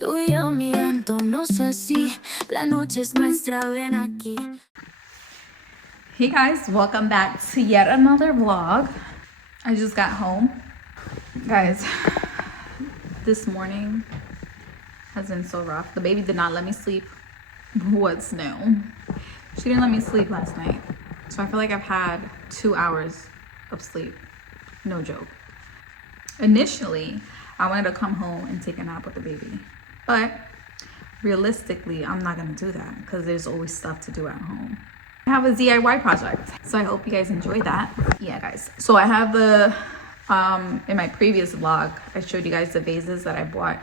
Tú y yo mirándonos así, la noche es nuestra, ven aquí. Hey guys, welcome back to yet another vlog. I just got home. Guys, this morning has been so rough. The baby did not let me sleep. What's new? She didn't let me sleep last night. So I feel like I've had 2 hours of sleep. No joke. Initially, I wanted to come home and take a nap with the baby. But realistically, I'm not gonna do that because there's always stuff to do at home. I have a DIY project, so I hope you guys enjoy that. Yeah guys, so I have the in my previous vlog I showed you guys the vases that I bought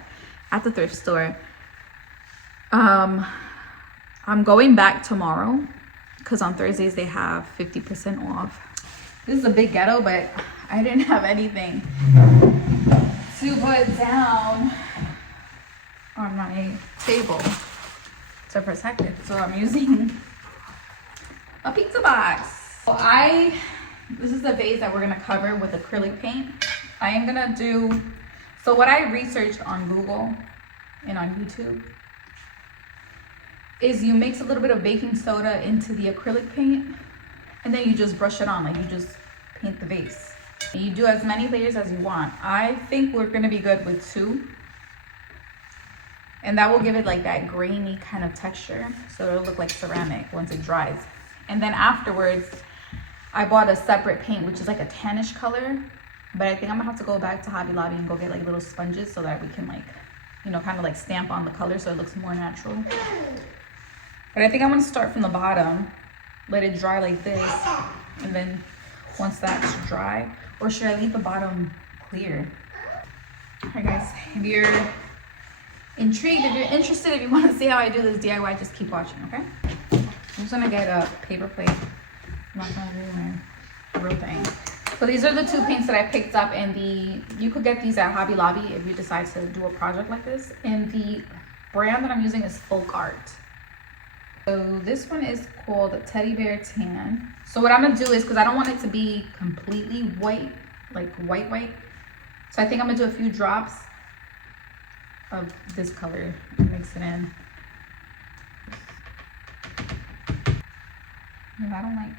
at the thrift store. I'm going back tomorrow because on Thursdays they have 50% off. This is a big ghetto, but I didn't have anything to put down on my table to protect it, so I'm using a pizza box. So this is the vase that we're gonna cover with acrylic paint. I am gonna do, so what I researched on Google and on YouTube is you mix a little bit of baking soda into the acrylic paint and then you just brush it on, like you just paint the vase. And you do as many layers as you want. I think we're gonna be good with 2. And that will give it like that grainy kind of texture. So it'll look like ceramic once it dries. And then afterwards, I bought a separate paint, which is like a tannish color. But I think I'm gonna have to go back to Hobby Lobby and go get like little sponges so that we can like, you know, kind of like stamp on the color so it looks more natural. But I think I'm gonna start from the bottom, let it dry like this. And then once that's dry, or should I leave the bottom clear? All right guys, if you're intrigued, if you're interested, if you want to see how I do this DIY, just keep watching, okay? I'm just gonna get a paper plate. I'm not gonna do my real thing. So these are the 2 paints that I picked up, and you could get these at Hobby Lobby if you decide to do a project like this. And the brand that I'm using is Faux. So this one is called Teddy Bear Tan. So what I'm gonna do is, because I don't want it to be completely white, like white. So I think I'm gonna do a few drops of this color and mix it in. And I don't like,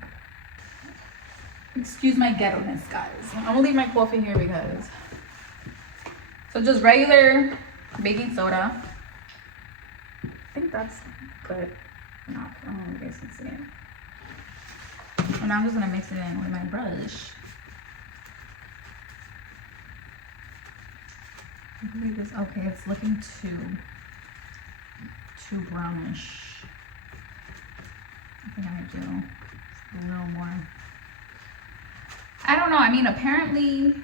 excuse my ghetto-ness guys. I'm gonna leave my coffee here because, so just regular baking soda. I think that's good enough. I don't know if you guys can see it. And I'm just gonna mix it in with my brush. I believe this, okay, it's looking too brownish. I think I might do a little more. I don't know, I mean, apparently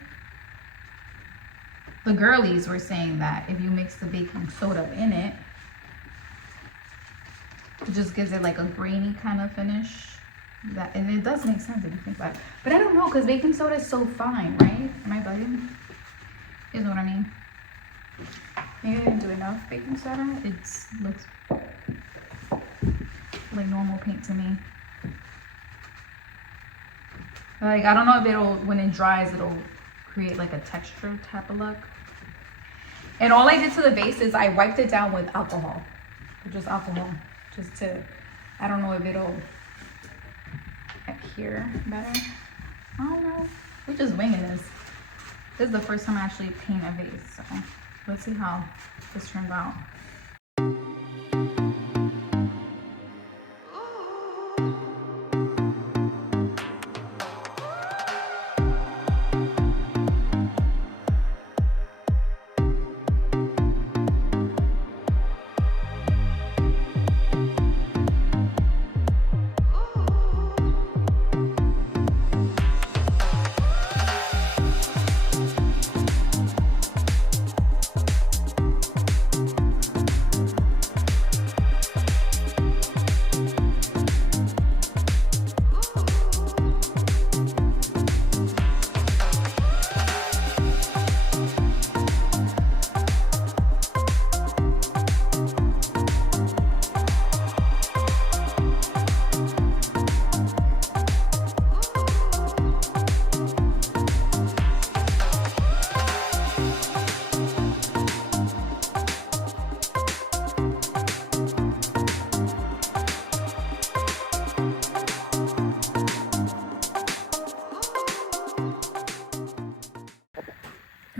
the girlies were saying that if you mix the baking soda in it, it just gives it like a grainy kind of finish. And it does make sense if you think about it. But I don't know, because baking soda is so fine, right? Am I bugging? You know what I mean? Maybe I didn't do enough baking soda. It looks like normal paint to me. Like, I don't know if it'll, when it dries, it'll create like a texture type of look. And all I did to the base is I wiped it down with alcohol. Just alcohol. Just to, I don't know if it'll adhere better. I don't know. We're just winging this. This is the first time I actually paint a vase, so let's see how this turns out.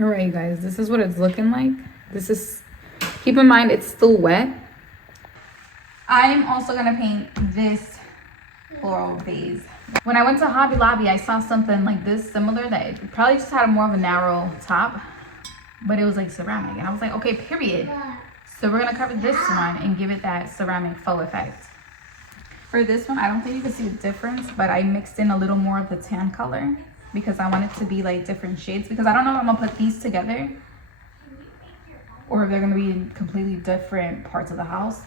All right, guys, this is what it's looking like. This is, keep in mind, it's still wet. I'm also gonna paint this floral vase. When I went to Hobby Lobby, I saw something like this similar that it probably just had more of a narrow top, but it was like ceramic. And I was like, okay, period. So we're gonna cover this one and give it that ceramic faux effect. For this one, I don't think you can see the difference, but I mixed in a little more of the tan color because I want it to be like different shades, because I don't know if I'm gonna put these together or if they're gonna be in completely different parts of the house.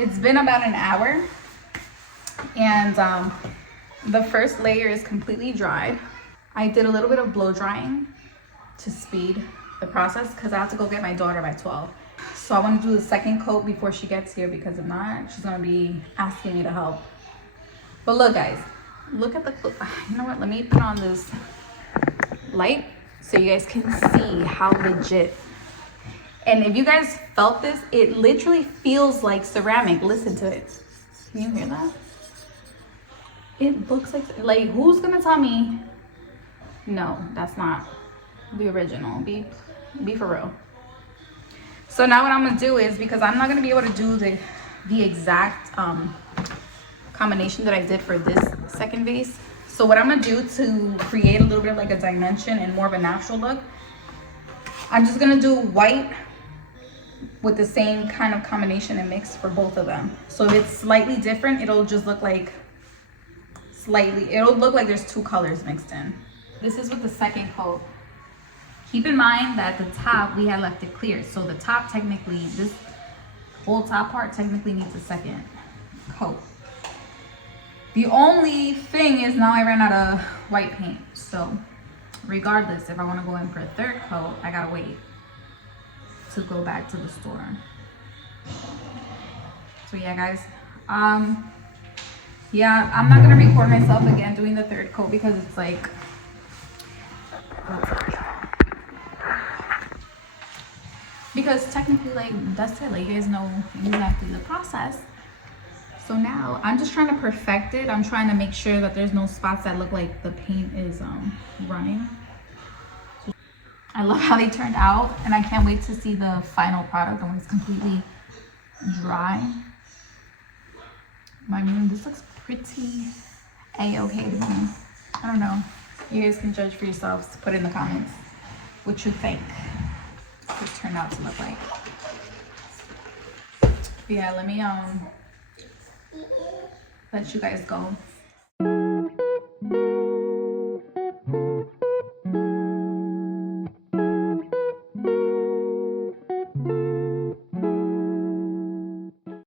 It's been about an hour, and the first layer is completely dried. I did a little bit of blow drying to speed the process because I have to go get my daughter by 12. So I want to do the second coat before she gets here, because if not, she's gonna be asking me to help. But look, guys, look at the, you know what? Let me put on this light so you guys can see how legit. And if you guys felt this, it literally feels like ceramic. Listen to it. Can you hear that? It looks like who's gonna tell me, no, that's not the original? Be for real. So now what I'm gonna do is, because I'm not gonna be able to do the exact combination that I did for this second vase. So what I'm gonna do to create a little bit of like a dimension and more of a natural look, I'm just gonna do white with the same kind of combination and mix for both of them. So if it's slightly different, it'll just look like it'll look like there's two colors mixed in. This is with the second coat. Keep in mind that the top, we had left it clear. So the top, technically, this whole top part technically needs a second coat. The only thing is now I ran out of white paint. So regardless, if I want to go in for a third coat, I gotta wait to go back to the store. So yeah, guys, yeah, I'm not gonna record myself again doing the third coat because it's like, because technically, like, that's it, like, you guys know exactly the process. So now I'm just trying to perfect it. I'm trying to make sure that there's no spots that look like the paint is running. I love how they turned out, and I can't wait to see the final product when it's completely dry. I mean, this looks pretty a-okay to me. I don't know. You guys can judge for yourselves. Put in the comments what you think this turned out to look like. But yeah, let me let you guys go.